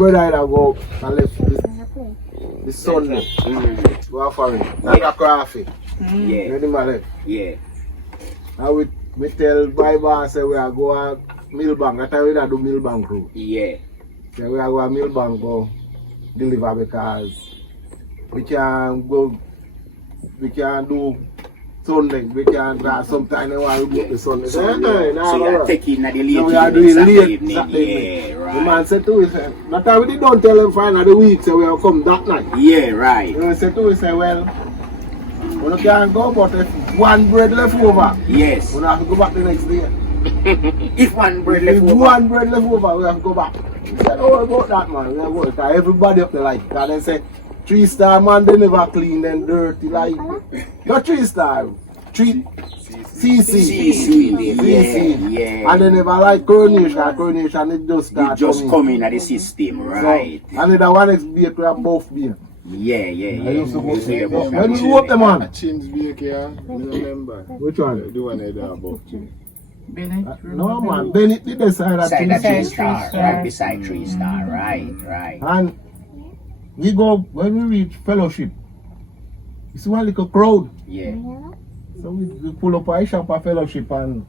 brother I go and left this Sunday. Go out for it. Like a coffee. Yeah. Ready my left. Yeah. Now we tell my boss say we are go to Millbank. That's how we do Millbank route. Yeah. So we are go to Millbank go deliver because we can do Sunday, we can drive sometime and want to go to Sunday. So you are taking the late so we are doing late evening. Saturday. Yeah, right. The man said to us, that time we don't tell him final of the week, so we will come that night. Yeah, right. And we said to us, well, we can't go, but if one bread left over, Yes. we have to go back the next day. If one bread left If over. one bread left over, we have to go back. We said, don't worry about that, man. We have to go. Because everybody up there like, because they say, 3-star man, they never clean and dirty like. Not 3-star, 3 CC. Yeah. And they never like coronation, it just start coming at the system, right? So, and the one next beer to have both beer. Yeah. I used to go see them. When you open them on? Change beer, remember? Which one? The one that about No man, Bennett did the side of Beside 3 star, right beside 3-star, right. And we go, when we reach fellowship, it's one little crowd. Yeah. So we pull up a shop at fellowship and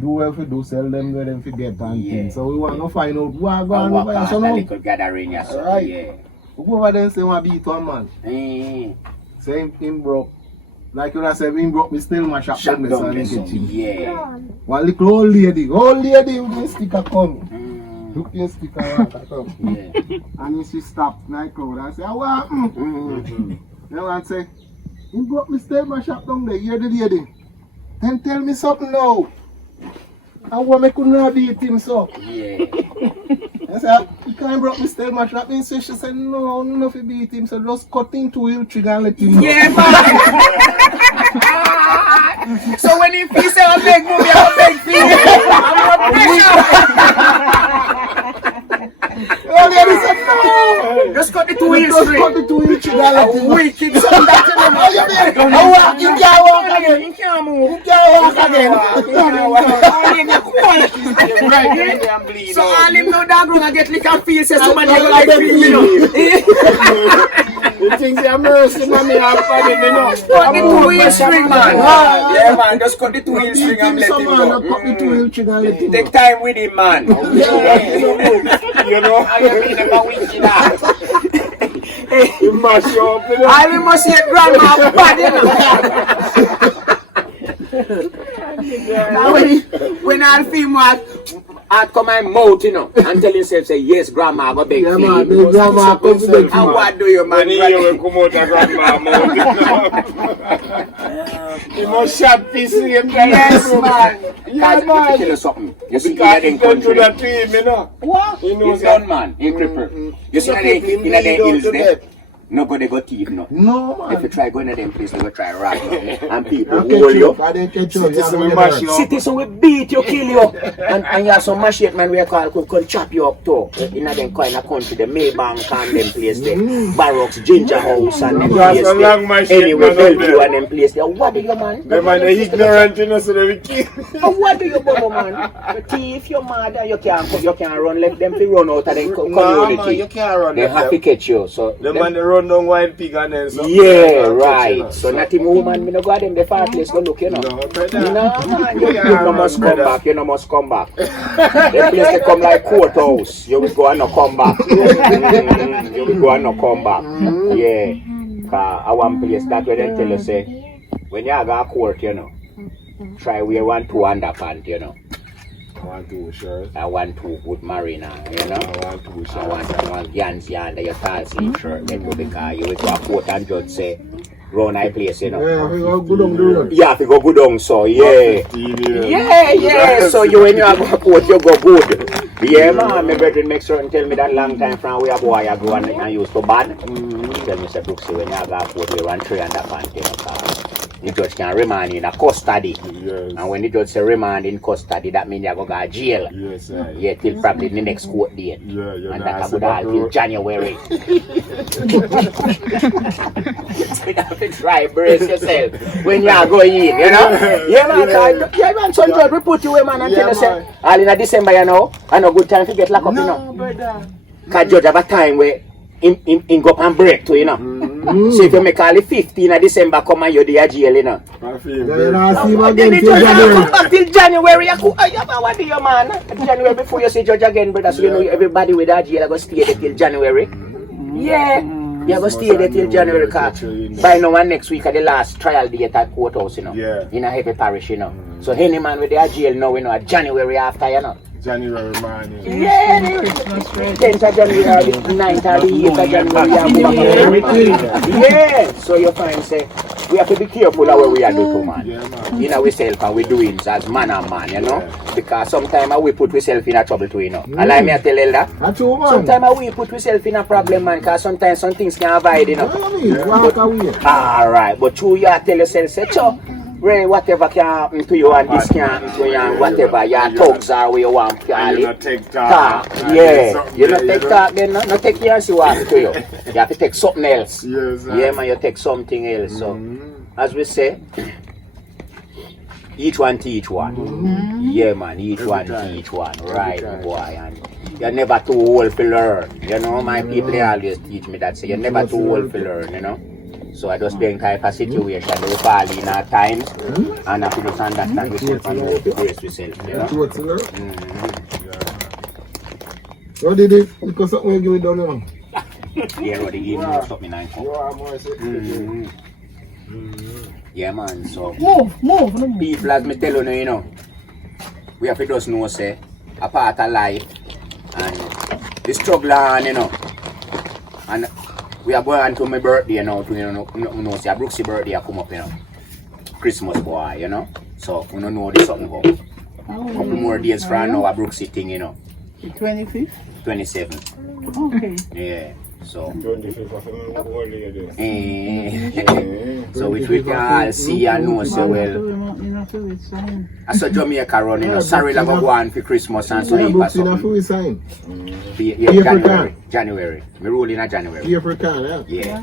do what we do, sell them, let them forget and things. So we want to find out who are going to buy. So now, little gathering, yes. Right. Yeah. we go over there and say, want to beat one man. Say him broke. Like you said, him broke, me still my shop down there so I didn't get him. Yeah. One little old lady with the sticker come. Look your sticker out, come. Yeah. And she stopped night crowd and say, what happened? Then one say, he broke me still my shop down there, hear the lady. Then tell me something now. I want me couldn't have beat him so. Yeah. I said, you can't broke me still my shop. Then she said, no, no if you beat him, so just cut him to wheel trigger and let him know. Yeah, man. So when he feels a big movie, I'm a big feeling. Oh, lady said, no. Just cut the 2 wheel Just string. cut the 2 wheel trigger and let him know. Wicked son, that's it. Oh, you mean? You can't walk again. You can't move. You can't walk again. So all him know that gonna get like a feel say somebody like me, you know. You think they're mercy, mommy, I'm funny, you know. Cut the 2 wheel string, man. Yeah, man, just cut the 2 wheel string and let him go. Cut the 2 wheel trigger and let him Take time with him, man. You know, I mean, never wicked that. you mash up, you know. I must say, grandma, bad, you know. Now when I feel what I come my mouth, you know, and tell himself, say, yes, grandma, go beg Yeah, for man, you. the grandma comes to beg for And you. what do you, man? When you come out of grandma mouth, you must shop this same time. Yes, man. Yeah, Let me man. tell you something. You see, Because in he the done to country. that to him, you know. What? He knows He's that. done, man. In cripple. You see, Him in the bleed out hills to there, death. nobody got teeth, no. No, If you man. try going to them place, they will try rob you. And people I hold you. didn't catch you. City, so we mash you up. City, so we beat you, kill you. And you have some machete man we call could chop you up too. In them kind of country, the Maybank and them place there. Barracks, Ginger House and them That's place a long there. machete Anyway, man up help you there. and them place there. What do you, man? Them man, they ignorant, you know, so they will kill. What do you, Bobo, man? The thief, your mother, you can't run. Let them run out and then No, man, you community. can't run They with have to them. catch you. So The them- man, they run down wild pig and then so. yeah, right. So not him woman, me no go at them the far place go look, you know. No, brother. No, man, you Yeah, no must come brother. back, you no must come back. The place they come like courthouse, you will go and no come back. You will go and no come back. Yeah. Cause I one place that way they tell you say, when you go to court, you know, try wear 1-2 underpants, you know. 1-2 shirt. I want 2 good mariner, you know. 1-2 I shirt. want Gansy under your tall sleeve shirt, then you because you will go to court and judge say, round I place, you know. Yeah, we go good on the road. You have to go good on, so yeah. Yeah. So you when you have a court, you go good. Yeah, man. My brethren make certain tell me that long time from where boy I go and used to bad. Tell me, say, Brooksy, when you have a court, you run 3 underpants, you know. the judge can remand in a custody. Yes. And when the judge say remand in custody, that means you go to jail. Yes, sir. Yeah, till probably the next court date. Yeah, you're And not that would all till January. So you have to try brace yourself when you are going in, you know? Yeah, man. Yeah, man. Some judge will put you away, man, and tell you, say, all in a December, you know, and a good time to get locked up, you know? brother. Because judge have a time where in go up and break too, you know? So if you make all the 15 of December come and you're there jail, you know? I feel Then I see him Then again the till judge January. come back till January. What do you, man? January before you see judge again, brother. So you know everybody with that jail are going to stay there till January. Yeah. You're going to stay there till January, because by now and next week are the last trial date at courthouse, you know? Yeah. In a heavy parish, you know? So any man with their jail now, you know, at January after, you know? January morning. Yeah, 10th of January, 9th or the 8th of January. Yeah, so you find, say, we have to be careful of what we are doing, man. Yeah, man. You know, ourselves and we doing as man and man, you know. Because sometimes we put ourselves in a trouble too, you know. And I may tell you that. That's true, man. Sometimes we put ourselves in a problem, man, because sometimes some things can avoid, you know. Walk away. Alright, but true, you tell yourself, say, Cho, Ray, whatever can happen to you and this can happen to you and whatever, your thugs are where you want to And you call not it. take talk. Yeah, you not take talk then, not take you and see what happen to you. You have to take something else. Yes, sir. Yeah, man, you take something else. So, as we say, each one teach one. Yeah, man, each one teach one. Right, boy. And you're never too old to learn. You know, my people they always teach me that. Say, you're never too old to learn, you know. So I just being type of situation we fall in at times, and I have to just understand myself and know to brace myself, you know. What's the learn? What did it? Because something you give it down, you know. Yeah, the evening stop me 9 You are more Yeah, man, so Move. people, as me tell you know, we have to just know, say, a part of life, and the struggle on, you know, and we are going to my birthday, you know, to, you know, say, a Brooksy birthday come up, you know, Christmas boy, you know, so, we don't know this something go. Couple more days from now, a Brooksy thing, you know, The 25th? 27th, Okay. yeah, so. 25th of the whole lady. So which we can all see and know so well. I saw Jamaica run, you know, sorry like go on for Christmas and so Yeah, he books pass in a up. free sign. Yeah, January. Me roll in a January. Here for can, yeah. Yeah.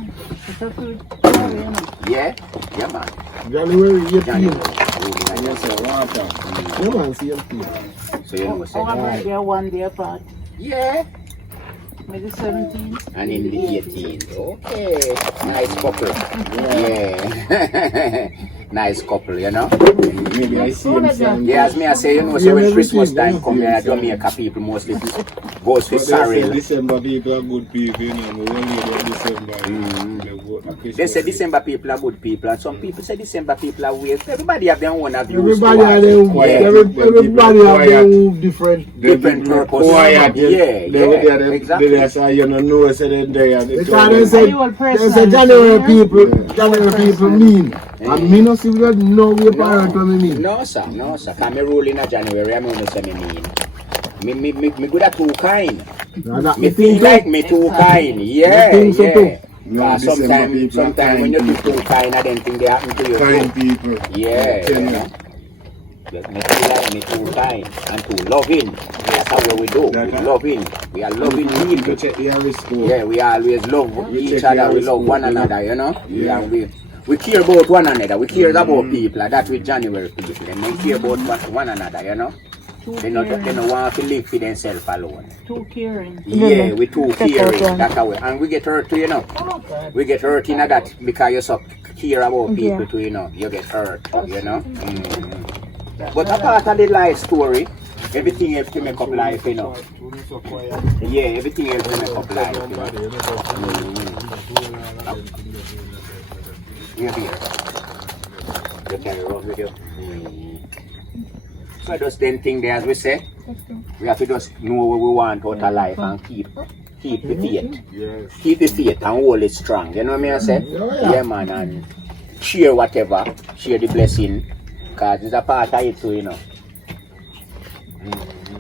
Yeah. Yeah, man. January 18. January. Yes, sir. Water. Yeah, man, same thing. So you know say. They're 1 day apart. Yeah. Maybe 17. And in the 18th. Okay. Nice couple. Yeah. Nice couple, you know. Maybe I see him sometime. Yeah, as me I say, you know, so when Christmas time come here, Jamaica people mostly goes for But they say sorrel. December people are good people, you know. We only do December. They say December people are good people, and some people say December people are weird. Everybody have their own views. Everybody have their own, everybody have their own different purpose. Quiet. Yeah, exactly. They say you don't know, say they're there. Because they say January people mean. And me no see that no way parent to me mean. No sir. Cause me roll in a January, I mean say me mean. Me good at too kind. Me think like me too kind. Yeah. Sometimes when you do too kind, I don't think they happen to you. Kind people. Yeah. You know. But me feel like me too kind and too loving. That's how we do. We loving. We are loving people. Check the horoscope. Yeah, we always love each other. We love one another, you know. Yeah. We care about one another. We care about people. And that's with January people. And they care about one another, you know. They don't want to live for themselves alone. Too caring. Yeah, we too caring. That's how we. And we get hurt too, you know. We get hurt in that because you so care about people too, you know. You get hurt, you know. But apart of the life story, everything else to make up life, you know. Yeah, everything else to make up life, you know. You're here. You carry around with you. So I just then think there, as we say, we have to just know what we want out of life and keep the faith. Yes. Keep the faith and hold it strong. You know what I say? Yeah, man, and share whatever, share the blessing, because it's a part of it too, you know.